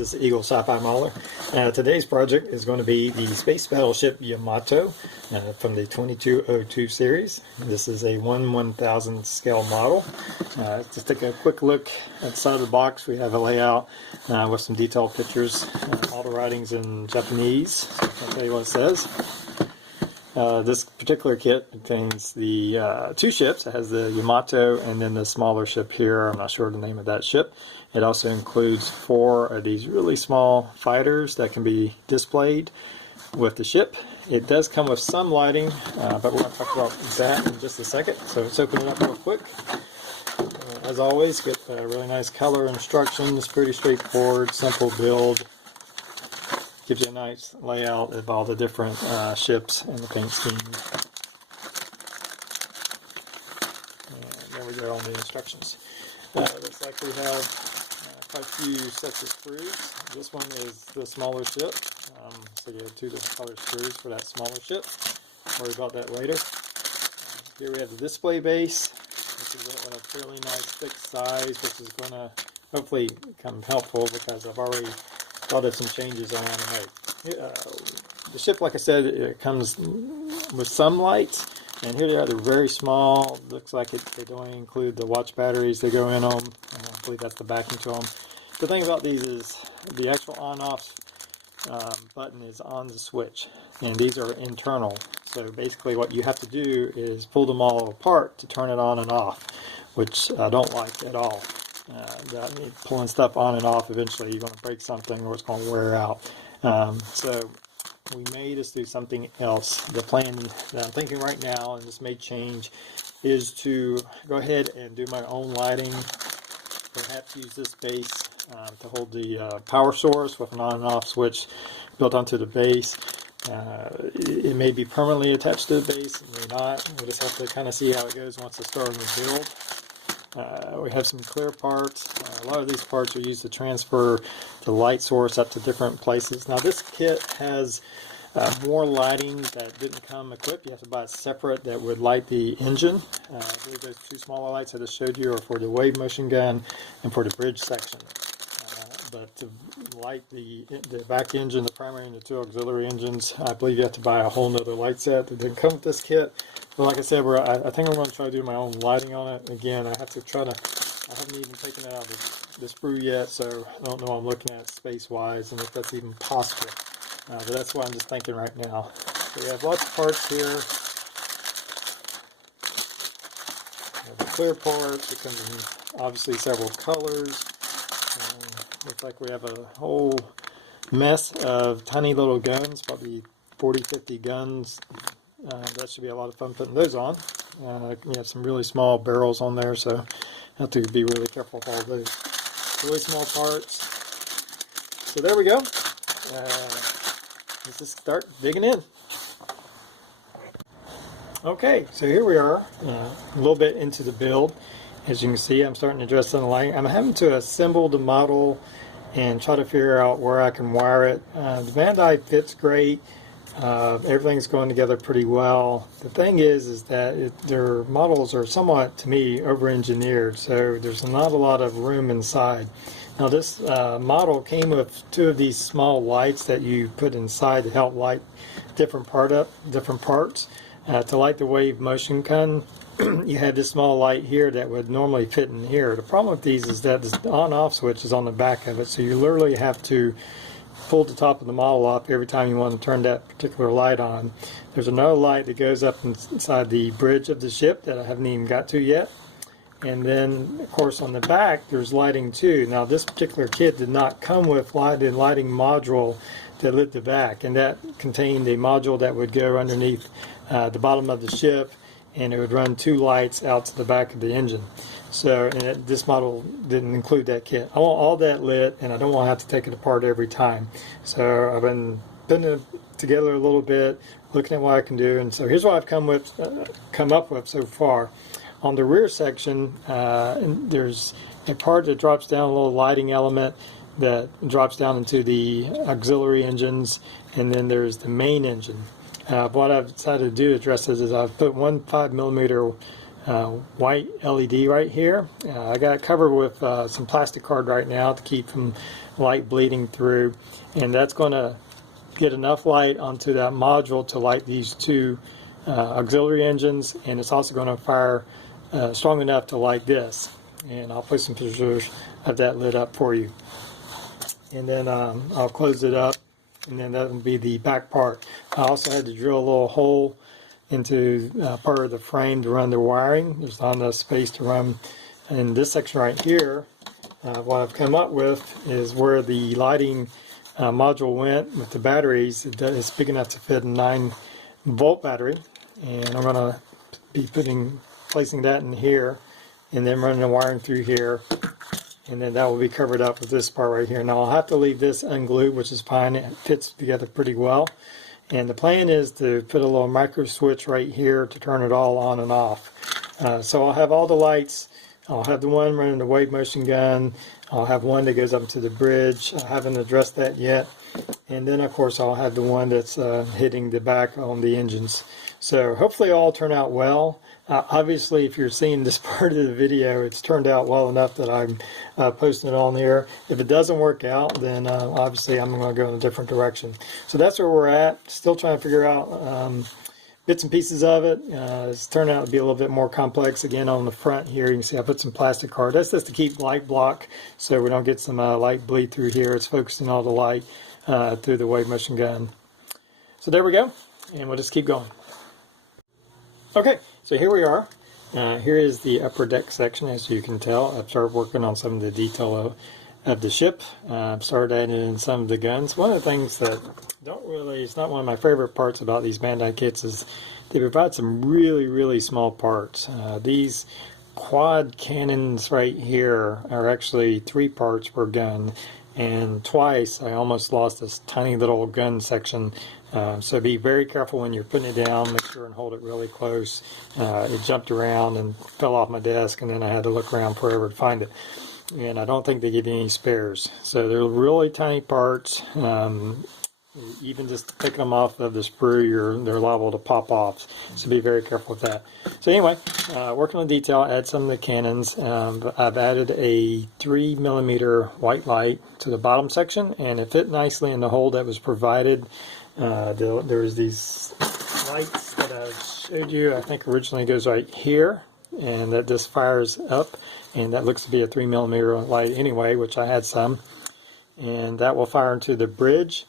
this is Eagle Sci-Fi Modeler. Today's project is going to be the Space Battleship Yamato from the 2202 series. This is a 1/1000 scale model. Just take a quick look at the side of the box. We have a layout with some detailed pictures. All the writing's in Japanese, so I'll tell you what it says. This particular kit contains the two ships. It has the Yamato and then the smaller ship here. I'm not sure the name of that ship. It also includes 4 of these really small fighters that can be displayed with the ship. It does come with some lighting, but we're going to talk about that in just a second. So let's open it up real quick. As always, get really nice color instructions, pretty straightforward, simple build. Gives you a nice layout of all the different ships and the paint scheme. And there we go on the instructions. Looks like we have quite a few sets of screws. This one is the smaller ship, so you have 2 different color screws for that smaller ship. Worry about that later. Here we have the display base, which is a fairly nice thick size, which is going to hopefully come helpful because I've already thought of some changes I want to make. The ship, like I said, it comes with some lights, and here they are. They're very small. Looks like they don't include the watch batteries that go in them. I believe that's the backing to them. The thing about these is the actual on-off button is on the switch, and these are internal. So basically what you have to do is pull them all apart to turn it on and off, which I don't like at all. Pulling stuff on and off, eventually you're going to break something or it's going to wear out. So we may just do something else. The plan that I'm thinking right now, and this may change, is to go ahead and do my own lighting. Perhaps use this base to hold the power source with an on and off switch built onto the base. It may be permanently attached to the base, it may not. We'll just have to kind of see how it goes once I start the build. We have some clear parts. A lot of these parts are used to transfer the light source up to different places. Now this kit has more lighting that didn't come equipped. You have to buy it separate that would light the engine. I believe those 2 smaller lights I just showed you are for the wave motion gun and for the bridge section. But to light the back engine, the primary and the 2 auxiliary engines, I believe you have to buy a whole nother light set that didn't come with this kit. But like I said, I think I'm going to try to do my own lighting on it. Again, I have to try to, I haven't even taken it out of the sprue yet, so I don't know what I'm looking at space-wise and if that's even possible. But that's what I'm just thinking right now. So we have lots of parts here. We have the clear parts. It comes in obviously several colors. Looks like we have a whole mess of tiny little guns, probably 40-50 guns. That should be a lot of fun putting those on. You have some really small barrels on there, so I have to be really careful with all those. Really small parts. So there we go. Let's just start digging in. Okay, so here we are, a little bit into the build. As you can see, I'm starting to address some lighting. I'm having to assemble the model and try to figure out where I can wire it. The Bandai fits great. Everything's going together pretty well. The thing is that their models are somewhat, to me, over-engineered, so there's not a lot of room inside. Now this model came with 2 of these small lights that you put inside to help light different parts. To light the wave motion gun, you have this small light here that would normally fit in here. The problem with these is that the on-off switch is on the back of it, so you literally have to pull the top of the model off every time you want to turn that particular light on. There's another light that goes up inside the bridge of the ship that I haven't even got to yet. And then, of course, on the back, there's lighting too. Now, this particular kit did not come with the lighting module that lit the back, and that contained a module that would go underneath the bottom of the ship, and it would run 2 lights out to the back of the engine. So, and this model didn't include that kit. I want all that lit, and I don't want to have to take it apart every time. So I've been putting it together a little bit, looking at what I can do, and so here's what I've come up with so far. On the rear section, there's a part that drops down, a little lighting element that drops down into the auxiliary engines, and then there's the main engine. What I've decided to do to address this is I've put one 5mm white LED right here. I got it covered with some plastic card right now to keep from light bleeding through, and that's going to get enough light onto that module to light these two auxiliary engines, and it's also going to fire strong enough to light this. And I'll put some pictures of that lit up for you. And then I'll close it up, and then that will be the back part. I also had to drill a little hole into part of the frame to run the wiring. There's not enough space to run in this section right here. What I've come up with is where the lighting module went with the batteries. It's big enough to fit a 9-volt battery, and I'm going to be placing that in here, and then running the wiring through here, and then that will be covered up with this part right here. Now I'll have to leave this unglued, which is fine. It fits together pretty well. And the plan is to put a little micro switch right here to turn it all on and off. So I'll have all the lights. I'll have the one running the wave motion gun. I'll have one that goes up to the bridge. I haven't addressed that yet. And then of course I'll have the one that's hitting the back on the engines. So hopefully all turn out well. Obviously, if you're seeing this part of the video, it's turned out well enough that I'm posting it on here. If it doesn't work out, then obviously I'm going to go in a different direction. So that's where we're at. Still trying to figure out bits and pieces of it. It's turned out to be a little bit more complex. Again, on the front here, you can see I put some plastic card. That's just to keep light block so we don't get some light bleed through here. It's focusing all the light through the wave motion gun. So there we go, and we'll just keep going. Okay, so here we are. Here is the upper deck section. As you can tell, I've started working on some of the detail of the ship. I've started adding in some of the guns. One of the things that it's not one of my favorite parts about these Bandai kits is they provide some really small parts. These quad cannons right here are actually 3 parts per gun, and twice I almost lost this tiny little gun section. So be very careful when you're putting it down. Make sure and hold it really close. It jumped around and fell off my desk, and then I had to look around forever to find it. And I don't think they give you any spares. So they're really tiny parts. Even just picking them off of the sprue, they're liable to pop off. So be very careful with that. So anyway, working on detail, add some of the cannons. I've added a 3mm white light to the bottom section, and it fit nicely in the hole that was provided. There was these lights that I showed you. I think originally goes right here, and that just fires up, and that looks to be a 3mm light anyway, which I had some, and that will fire into the bridge.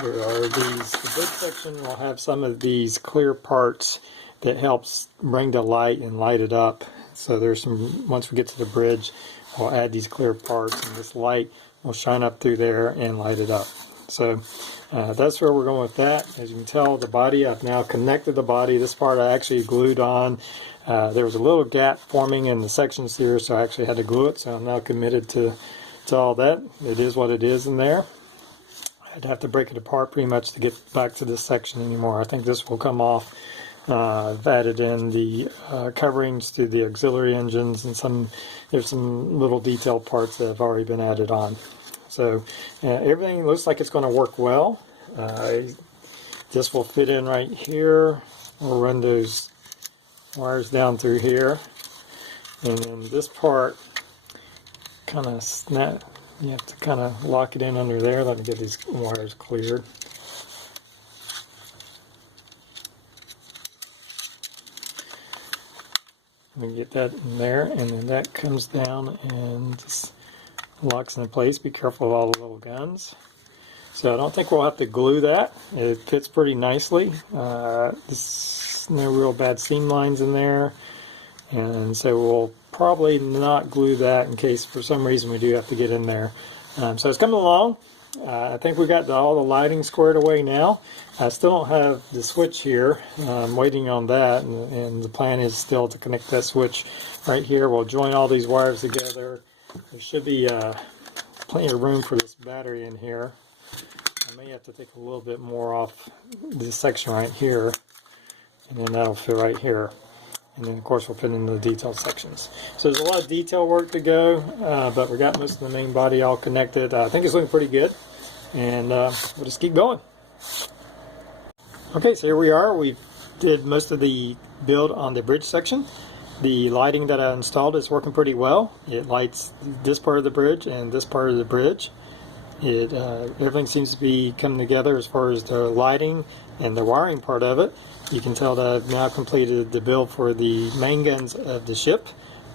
There are the bridge section will have some of these clear parts that helps bring the light and light it up. So there's some, once we get to the bridge, we'll add these clear parts, and this light will shine up through there and light it up. So that's where we're going with that. As you can tell, the body, I've now connected the body. This part I actually glued on. There was a little gap forming in the sections here, so I actually had to glue it. So I'm now committed to all that. It is what it is in there. I'd have to break it apart pretty much to get back to this section anymore. I think this will come off. I've added in the coverings to the auxiliary engines, and there's some little detailed parts that have already been added on. So everything looks like it's going to work well. This will fit in right here. We'll run those wires down through here, and then this part kind of snap. You have to kind of lock it in under there. Let me get these wires cleared. Let me get that in there, and then that comes down and just locks in place. Be careful of all the little guns. So I don't think we'll have to glue that. It fits pretty nicely. There's no real bad seam lines in there, and so we'll probably not glue that in case for some reason we do have to get in there. So it's coming along. I think we got all the lighting squared away now. I still don't have the switch here. I'm waiting on that, and the plan is still to connect that switch right here. We'll join all these wires together. There should be plenty of room for this battery in here. I may have to take a little bit more off this section right here, and then that'll fit right here. And then of course we'll put in the detailed sections. So there's a lot of detail work to go, but we got most of the main body all connected. I think it's looking pretty good, and we'll just keep going. Okay, so here we are. We did most of the build on the bridge section. The lighting that I installed is working pretty well. It lights this part of the bridge and this part of the bridge. Everything seems to be coming together as far as the lighting and the wiring part of it. You can tell that I've now completed the build for the main guns of the ship.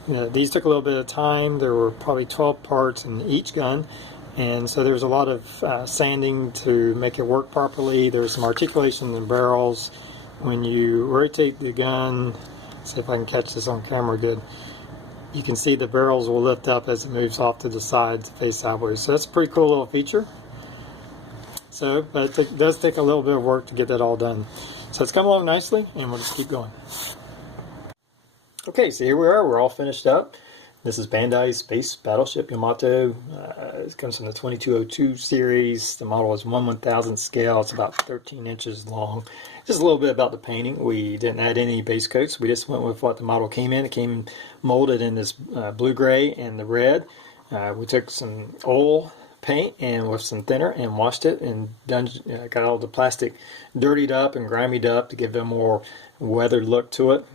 These took a little bit of time. There were probably 12 parts in each gun, and so there's a lot of sanding to make it work properly. There's some articulation in the barrels. When you rotate the gun, see if I can catch this on camera good, you can see the barrels will lift up as it moves off to the side to face sideways. So that's a pretty cool little feature. So, but it does take a little bit of work to get that all done. So it's come along nicely, and we'll just keep going. Okay, so here we are. We're all finished up. This is Bandai's Space Battleship Yamato. It comes from the 2202 series. The model is 1/1000 scale. It's about 13 inches long. Just a little bit about the painting. We didn't add any base coats. We just went with what the model came in. It came molded in this blue-gray and the red. We took some oil paint and with some thinner and washed it and got all the plastic dirtied up and grimied up to give it a more weathered look to it.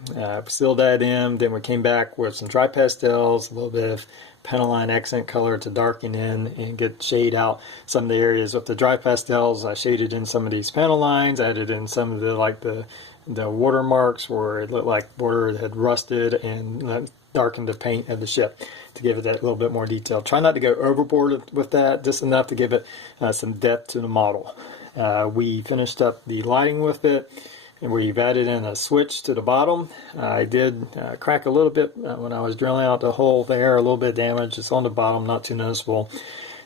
Sealed that in. Then we came back with some dry pastels, a little bit of Pentaline accent color to darken in and get shade out some of the areas. With the dry pastels, I shaded in some of these panel lines, added in some of the watermarks where it looked like water had rusted, and darkened the paint of the ship to give it that little bit more detail. Try not to go overboard with that, just enough to give it some depth to the model. We finished up the lighting with it, and we've added in a switch to the bottom. I did crack a little bit when I was drilling out the hole there, a little bit of damage. It's on the bottom, not too noticeable.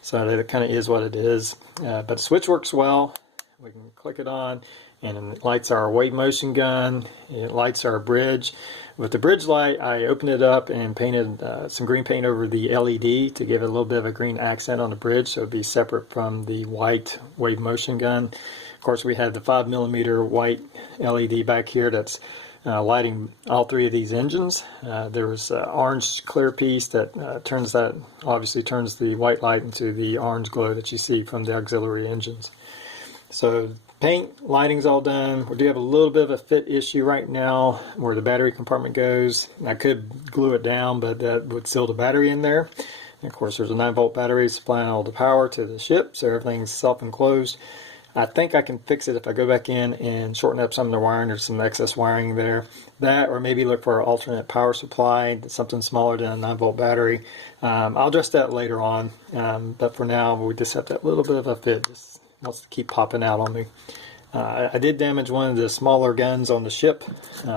So it kind of is what it is. But the switch works well. We can click it on, and it lights our wave motion gun. It lights our bridge. With the bridge light, I opened it up and painted some green paint over the LED to give it a little bit of a green accent on the bridge, so it'd be separate from the white wave motion gun. Of course, we have the 5mm white LED back here that's lighting all three of these engines. There was an orange clear piece that obviously turns the white light into the orange glow that you see from the auxiliary engines. So paint, lighting's all done. We do have a little bit of a fit issue right now where the battery compartment goes. I could glue it down, but that would seal the battery in there. And of course, there's a 9-volt battery supplying all the power to the ship, so everything's self-enclosed. I think I can fix it if I go back in and shorten up some of the wiring. There's some excess wiring there. That, or maybe look for an alternate power supply, something smaller than a 9-volt battery. I'll address that later on, but for now, we just have that little bit of a fit. Just wants to keep popping out on me. I did damage one of the smaller guns on the ship,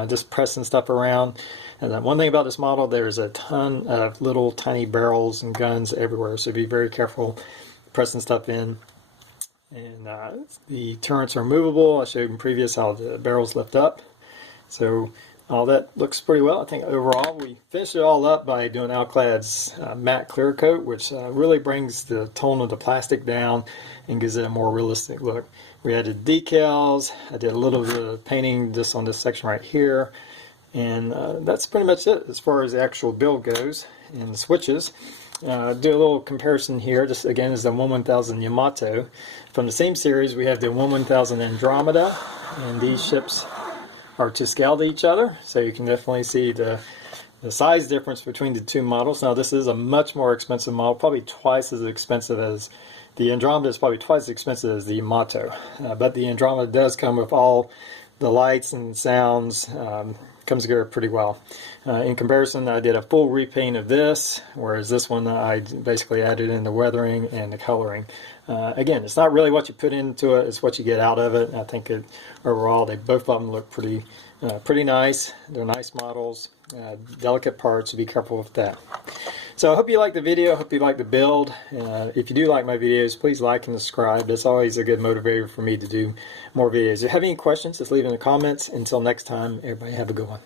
just pressing stuff around. And one thing about this model, there's a ton of little tiny barrels and guns everywhere, so be very careful pressing stuff in. And the turrets are movable. I showed in previous how the barrels lift up. So all that looks pretty well. I think overall we finished it all up by doing Alclad's matte clear coat, which really brings the tone of the plastic down and gives it a more realistic look. We added decals. I did a little bit of painting just on this section right here. And that's pretty much it as far as the actual build goes and the switches. Do a little comparison here. Just again is the 1/1000 Yamato. From the same series, we have the 1/1000 Andromeda, and these ships are to scale to each other, so you can definitely see the size difference between the two models. Now this is a much more expensive model, probably twice as expensive as the Andromeda. Is probably twice as expensive as the Yamato, but the Andromeda does come with all the lights and sounds. Comes together pretty well. In comparison, I did a full repaint of this, whereas this one I basically added in the weathering and the coloring. Again, it's not really what you put into it, it's what you get out of it. I think overall, both of them look pretty nice. They're nice models, delicate parts, so be careful with that. So I hope you liked the video, I hope you liked the build. If you do like my videos, please like and subscribe. That's always a good motivator for me to do more videos. If you have any questions, just leave in the comments. Until next time, everybody have a good one.